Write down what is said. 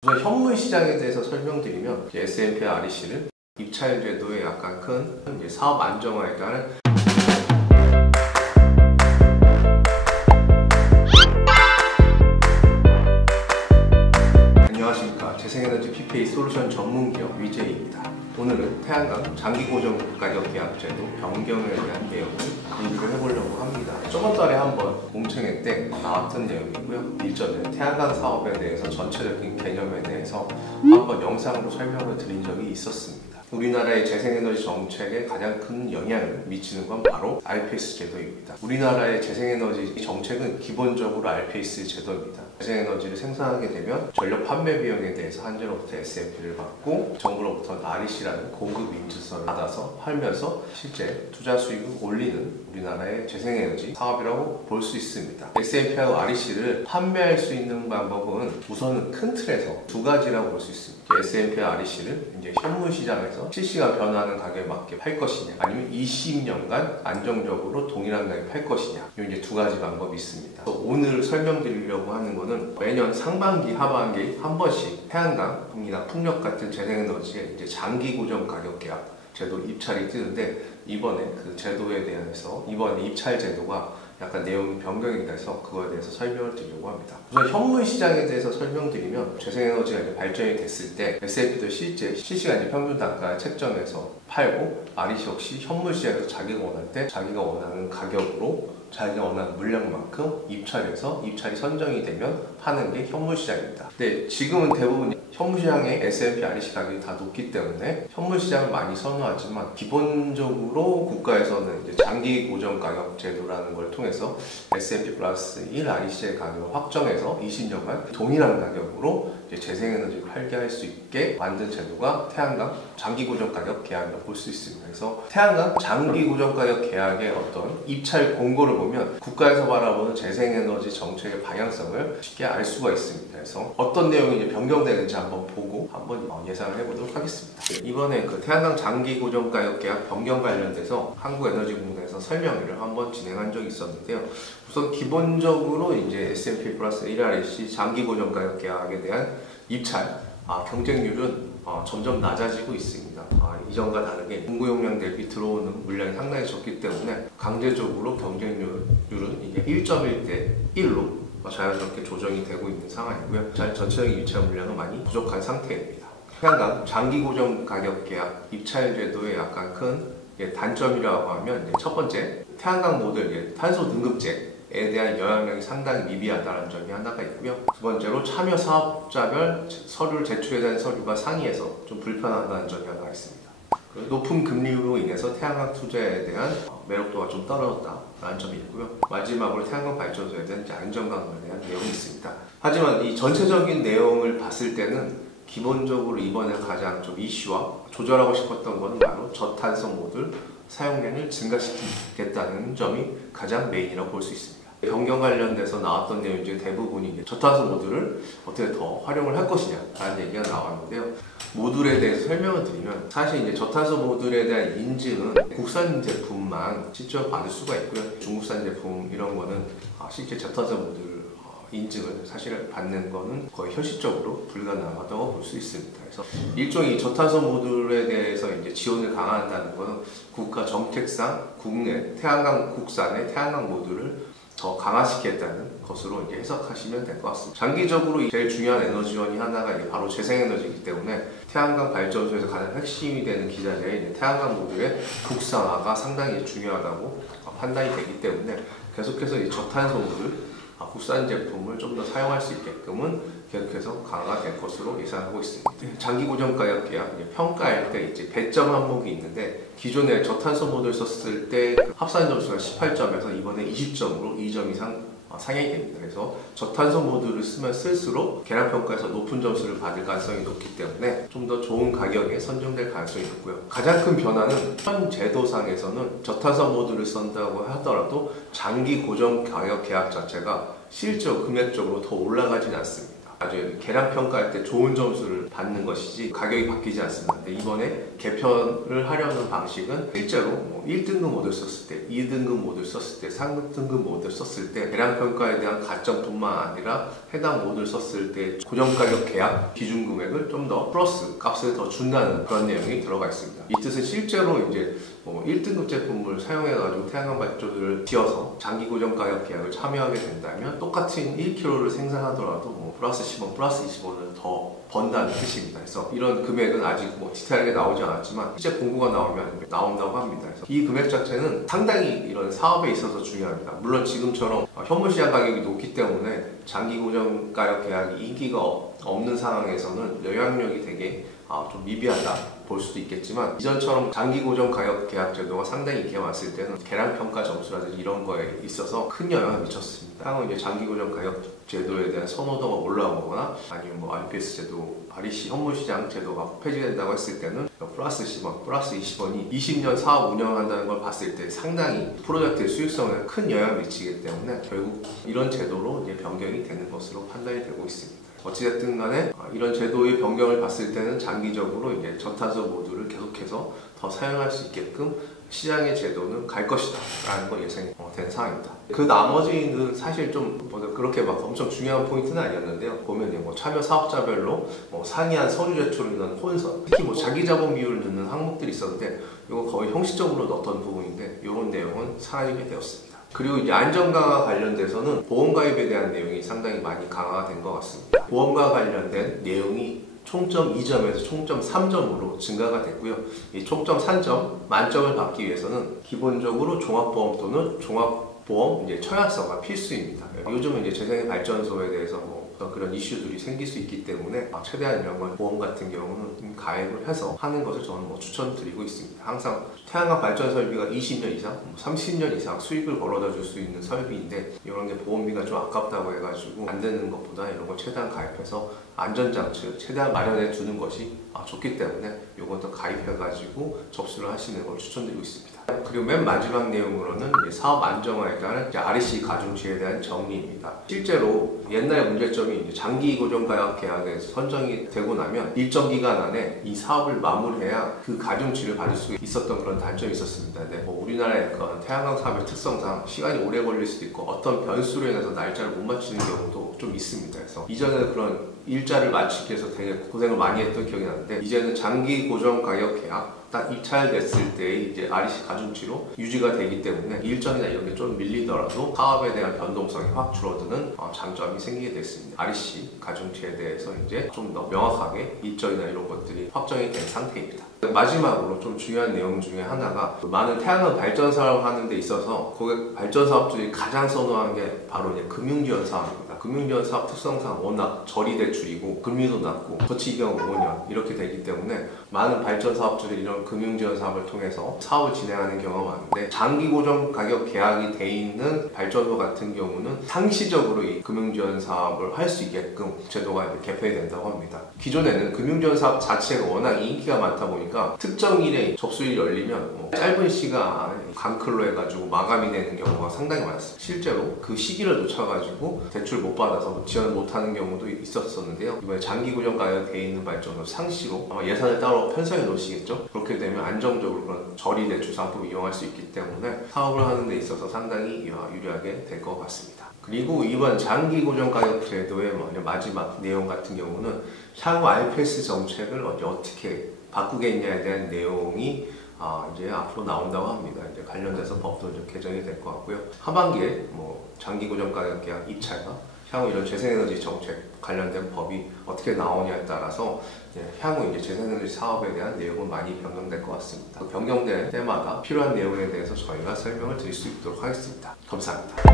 우선 현물 시장에 대해서 설명드리면 S&P REC를 입찰 제도에 약간 큰 사업 안정화에 따른 안녕하십니까. 재생에너지 PPA 솔루션 전문기업 위제이입니다. 오늘은 태양광 장기고정 가격 계약 제도 변경에 대한 내용을 공유를 해보려고 합니다. 저번 달에 한번 공청회 때 나왔던 내용이고요. 일전에 태양광 사업에 대해서 전체적인 개념에 대해서 한번 영상으로 설명을 드린 적이 있었습니다. 우리나라의 재생에너지 정책에 가장 큰 영향을 미치는 건 바로 RPS 제도입니다. 우리나라의 재생에너지 정책은 기본적으로 RPS 제도입니다. 재생에너지를 생산하게 되면 전력 판매 비용에 대해서 한전로부터 S&P를 받고 정부로부터 REC라는 공급 인증서를 받아서 팔면서 실제 투자 수익을 올리는 우리나라의 재생에너지 사업이라고 볼 수 있습니다. S&P하고 REC를 판매할 수 있는 방법은 우선은 큰 틀에서 두 가지라고 볼 수 있습니다. S&P와 REC를 이제 현물 시장에서 실시간 변화하는 가격에 맞게 팔 것이냐, 아니면 20년간 안정적으로 동일한 가격에 팔 것이냐, 이 이제 두 가지 방법이 있습니다. 오늘 설명드리려고 하는 것은 매년 상반기, 하반기 한 번씩 태양광이나 풍력 같은 재생에너지의 이제 장기 고정 가격 계약 제도 입찰이 뜨는데, 이번에 그 제도에 대해서 이번에 입찰 제도가 약간 내용이 변경이 돼서 그거에 대해서 설명을 드리려고 합니다. 우선 현물 시장에 대해서 설명드리면, 재생에너지가 이제 발전이 됐을 때 S&P도 실제 실시간 이제 평균 단가를 책정해서 팔고, REC 역시 현물 시장에서 자기가 원할 때 자기가 원하는 가격으로 자기가 원하는 물량만큼 입찰해서 입찰이 선정이 되면 파는 게 현물 시장입니다. 근데 지금은 대부분 현물 시장의 S&P, REC 가격이 다 높기 때문에 현물 시장을 많이 선호하지만, 기본적으로 국가에서는 이제 장기 고정 가격 제도라는 걸 통해서 S&P 플러스 1 REC의 가격을 확정해서 20년간 동일한 가격으로 이제 재생에너지를 팔게 할 수 있게 만든 제도가 태양광 장기 고정 가격 계약이라고 볼 수 있습니다. 그래서 태양광 장기 고정 가격 계약의 어떤 입찰 공고를 보면 국가에서 바라보는 재생에너지 정책의 방향성을 쉽게 알 수가 있습니다. 그래서 어떤 내용이 이제 변경되는지 한번 보고 한번 예상을 해보도록 하겠습니다. 이번에 그 태양광 장기 고정 가격 계약 변경 관련돼서 한국에너지공단에서 설명회를 한번 진행한 적이 있었는데요. 우선 기본적으로 이제 S&P 플러스 1 REC 장기 고정 가격 계약에 대한 입찰 경쟁률은 점점 낮아지고 있습니다. 이전과 다르게 공구 용량 대비 들어오는 물량이 상당히 적기 때문에 강제적으로 경쟁률은 이게 1.1대 1로 자연스럽게 조정이 되고 있는 상황이고요. 전체적인 입찰 물량은 많이 부족한 상태입니다. 태양광 장기 고정 가격 계약 입찰 제도의 약간 큰 단점이라고 하면, 첫 번째, 태양광 모델 탄소 등급제에 대한 영향력이 상당히 미비하다는 점이 하나가 있고요. 두 번째로, 참여 사업자별 서류를 제출해야 되는 서류가 상이해서 좀 불편하다는 점이 하나 있습니다. 높은 금리로 인해서 태양광 투자에 대한 매력도가 좀 떨어졌다라는 점이 있고요. 마지막으로 태양광 발전소에 대한 안정감에 대한 내용이 있습니다. 하지만 이 전체적인 내용을 봤을 때는 기본적으로 이번에 가장 좀 이슈와 조절하고 싶었던 것은 바로 저탄소 모듈 사용량을 증가시키겠다는 점이 가장 메인이라고 볼 수 있습니다. 변경 관련돼서 나왔던 내용 중에 대부분이 저탄소 모듈을 어떻게 더 활용을 할 것이냐라는 얘기가 나왔는데요. 모듈에 대해서 설명을 드리면, 사실 이제 저탄소 모듈에 대한 인증은 국산 제품만 직접 받을 수가 있고요. 중국산 제품 이런 거는 실제 저탄소 모듈 인증을 사실 받는 거는 거의 현실적으로 불가능하다고 볼 수 있습니다. 그래서 일종의 저탄소 모듈에 대해서 이제 지원을 강화한다는 것은 국가 정책상 국내 태양광 국산의 태양광 모듈을 더 강화시키겠다는 것으로 이제 해석하시면 될 것 같습니다. 장기적으로 제일 중요한 에너지원이 하나가 이제 바로 재생에너지이기 때문에 태양광 발전소에서 가장 핵심이 되는 기자재의 태양광 모듈의 국산화가 상당히 중요하다고 판단이 되기 때문에 계속해서 이 저탄소 모듈 국산 제품을 좀 더 사용할 수 있게끔은 계속해서 강화될 것으로 예상하고 있습니다. 장기 고정 가격 계약 평가할 때 이제 배점 항목이 있는데, 기존에 저탄소 모듈 썼을 때 합산 점수가 18점에서 이번에 20점으로 2점 이상 상향이 됩니다. 그래서 저탄소 모듈을 쓰면 쓸수록 계량 평가에서 높은 점수를 받을 가능성이 높기 때문에 좀 더 좋은 가격에 선정될 가능성이 있고요. 가장 큰 변화는 현 제도상에서는 저탄소 모듈을 쓴다고 하더라도 장기 고정 가격 계약 자체가 실제 금액적으로 더 올라가진 않습니다. 나중에 계량 평가할 때 좋은 점수를 받는 것이지 가격이 바뀌지 않습니다. 근데 이번에 개편을 하려는 방식은 실제로 1등급 모드를 썼을 때, 2등급 모드를 썼을 때, 3등급 모드를 썼을 때 계량 평가에 대한 가점뿐만 아니라 해당 모드를 썼을 때 고정가격 계약 기준 금액을 좀 더 플러스 값을 더 준다는 그런 내용이 들어가 있습니다. 이 뜻은 실제로 이제 1등급 제품을 사용해가지고 태양광 발전소를 지어서 장기 고정 가격 계약을 참여하게 된다면 똑같은 1kg를 생산하더라도 플러스 10원, 플러스 20원을 더 번다는 뜻입니다. 그래서 이런 금액은 아직 디테일하게 나오지 않았지만 실제 공고가 나오면 나온다고 합니다. 그래서 이 금액 자체는 상당히 이런 사업에 있어서 중요합니다. 물론 지금처럼 현물시장 가격이 높기 때문에 장기 고정 가격 계약이 인기가 없는 상황에서는 영향력이 되게 좀 미비하다 볼 수도 있겠지만, 이전처럼 장기 고정 가격 계약 제도가 상당히 인기가 많았을 때는 계량 평가 점수라든지 이런 거에 있어서 큰 영향을 미쳤습니다. 향후 이제 장기 고정 가격 제도에 대한 선호도가 올라오거나 아니면 RPS 제도, REC 현물시장 제도가 폐지된다고 했을 때는 플러스 10원, 플러스 20원이 20년 사업 운영한다는 걸 봤을 때 상당히 프로젝트의 수익성에 큰 영향을 미치기 때문에 결국 이런 제도로 이제 변경이 되는 것으로 판단이 되고 있습니다. 어찌됐든 간에 이런 제도의 변경을 봤을 때는 장기적으로 이제 저탄소 모드를 계속해서 더 사용할 수 있게끔 시장의 제도는 갈 것이다 라는 거 예상이 된 상황입니다. 그 나머지는 사실 좀 그렇게 막 엄청 중요한 포인트는 아니었는데요. 보면 참여 사업자별로 상이한 서류 제출을 넣은 혼선, 특히 자기 자본 비율을 넣는 항목들이 있었는데 이거 거의 형식적으로 넣었던 부분인데 이런 내용은 사라지게 되었습니다. 그리고 이제 안전 강화 관련돼서는 보험 가입에 대한 내용이 상당히 많이 강화가 된 것 같습니다. 보험과 관련된 내용이 총점 2점에서 총점 3점으로 증가가 됐고요. 이 총점 3점 만점을 받기 위해서는 기본적으로 종합보험 또는 종합보험 청약서가 필수입니다. 요즘은 이제 재생 발전소에 대해서 그런 이슈들이 생길 수 있기 때문에 최대한 이런 건 보험 같은 경우는 가입을 해서 하는 것을 저는 추천드리고 있습니다. 항상 태양광 발전 설비가 20년 이상, 30년 이상 수익을 벌어다 줄 수 있는 설비인데 이런 게 보험비가 좀 아깝다고 해가지고 안 되는 것보다 이런 걸 최대한 가입해서 안전장치를 최대한 마련해 두는 것이 좋기 때문에 이것도 가입해가지고 접수를 하시는 걸 추천드리고 있습니다. 그리고 맨 마지막 내용으로는 사업 안정화에 대한 REC 가중치에 대한 정리입니다. 실제로 옛날 문제점이 장기 고정 가격 계약에서 선정이 되고 나면 일정 기간 안에 이 사업을 마무리해야 그 가중치를 받을 수 있었던 그런 단점이 있었습니다. 근데 우리나라의 태양광 사업의 특성상 시간이 오래 걸릴 수도 있고 어떤 변수로 인해서 날짜를 못 맞추는 경우도 좀 있습니다. 그래서 이전에는 그런 일자를 맞추기 위해서 되게 고생을 많이 했던 기억이 나는데 이제는 장기 고정 가격 계약 딱 입찰됐을 때 이제 REC 가중치로 유지가 되기 때문에 일정이나 이런 게 좀 밀리더라도 사업에 대한 변동성이 확 줄어드는 장점이 생기게 됐습니다. REC 가중치에 대해서 이제 좀 더 명확하게 일정이나 이런 것들이 확정이 된 상태입니다. 마지막으로 좀 중요한 내용 중에 하나가 많은 태양광 발전 사업을 하는 데 있어서 고객 발전 사업주들이 가장 선호하는 게 바로 이제 금융지원 사업입니다. 금융지원 사업 특성상 워낙 저리 대출이고 금리도 낮고 거치기간 5년 이렇게 되기 때문에 많은 발전 사업주들이 이런 금융지원 사업을 통해서 사업을 진행하는 경우가 많은데 장기 고정 가격 계약이 돼 있는 발전소 같은 경우는 상시적으로 이 금융지원 사업을 할 수 있게끔 제도가 개편이 된다고 합니다. 기존에는 금융지원 사업 자체가 워낙 인기가 많다 보니까 특정 일에 접수일이 열리면 짧은 시간 강클로 해가지고 마감이 되는 경우가 상당히 많았어요. 실제로 그 시기를 놓쳐가지고 대출 못 받아서 지원을 못하는 경우도 있었었는데요. 이번에 장기 고정 가격 돼 있는 발전소 상시로 아마 예산을 따로 편성해 놓으시겠죠. 그렇게 되면 안정적으로 그런 저리 대출 상품을 이용할 수 있기 때문에 사업을 하는 데 있어서 상당히 유리하게 될 것 같습니다. 그리고 이번 장기 고정 가격 제도의 마지막 내용 같은 경우는 향후 RPS 정책을 어떻게 바꾸겠냐에 대한 내용이 이제 앞으로 나온다고 합니다. 이제 관련돼서 법도 좀 개정이 될 것 같고요. 하반기에 장기 고정 가격 계약 입찰과 향후 이런 재생에너지 정책 관련된 법이 어떻게 나오냐에 따라서 향후 이제 재생에너지 사업에 대한 내용은 많이 변경될 것 같습니다. 변경될 때마다 필요한 내용에 대해서 저희가 설명을 드릴 수 있도록 하겠습니다. 감사합니다.